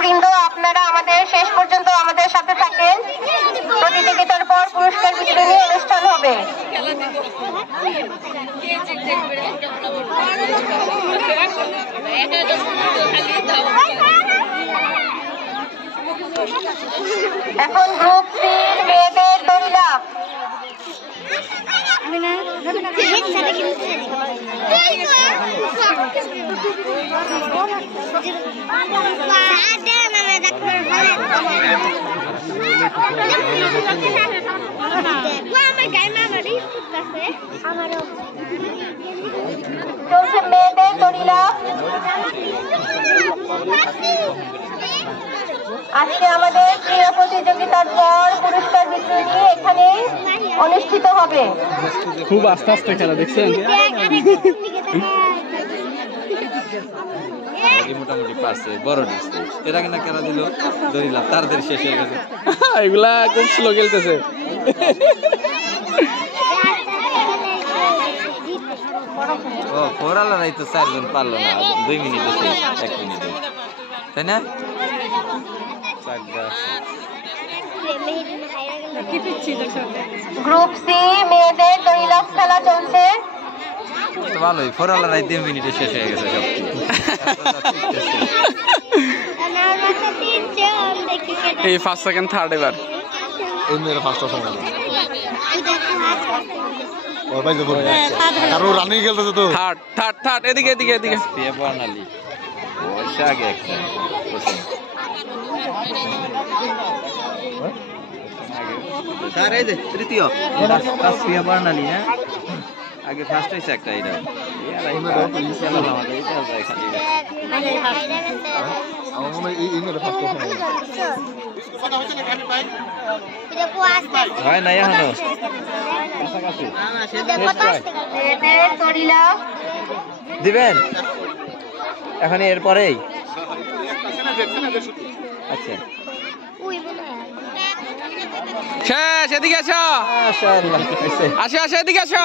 দর্শকবৃন্দ, আপনারা আমাদের শেষ পর্যন্ত আমাদের সাথে থাকেন। প্রতিযোগিতার পর পুরস্কার বিতরণী অনুষ্ঠান হবে। এখন গ্রুপ সি মেয়েদের দড়িলাফ। চলছে মেয়েদের দড়িলাফ। আজকে আমাদের ক্রীড়া প্রতিযোগিতার পর পুরস্কার বিতরণী এখানে অনুষ্ঠিত হবে। খুব আস্তে আস্তে খেলা দেখছেন। মোটামুটি পারছে, বড় দিচ্ছে। এর আগে না খেলা দিল দড়িলাফ, তাড়াতাড়ি শেষ হয়ে গেছে। এগুলা খুব স্লো খেলতেছে। ও ফোরালারাই তো 4 জন পারলো না, 2 মিনিটে শেষ, 1 মিনিটে, তাই না? গ্রুপ সি মেয়েদের দড়িলাফ খেলা চলছে। ভালোই, ফোরালারাই 2 মিনিটে শেষ হয়ে গেছে সব। এই ফার্স্ট সেকেন্ড থার্ড এবার এই মেয়েরা ফার্স্ট সময় ওর ভাই যাবো আর ও রানিং খেলতেছে তো। থার্ড থার্ড থার্ড এদিকে এদিকে এদিকে পিয়া বর্ণালী ওইটা আগে একটা স্যার, এই যে তৃতীয় পিয়া বর্ণালী। হ্যাঁ, আগে ফার্স্ট হয়েছে একটা। এটা আমার মনে হয় এই মেয়েরা ফার্স্ট সময় হয় না এখনো। দিবেন এখন এরপরেই? আচ্ছা শেষ। এদিকে আসো, আসো আসো, এদিকে আসো।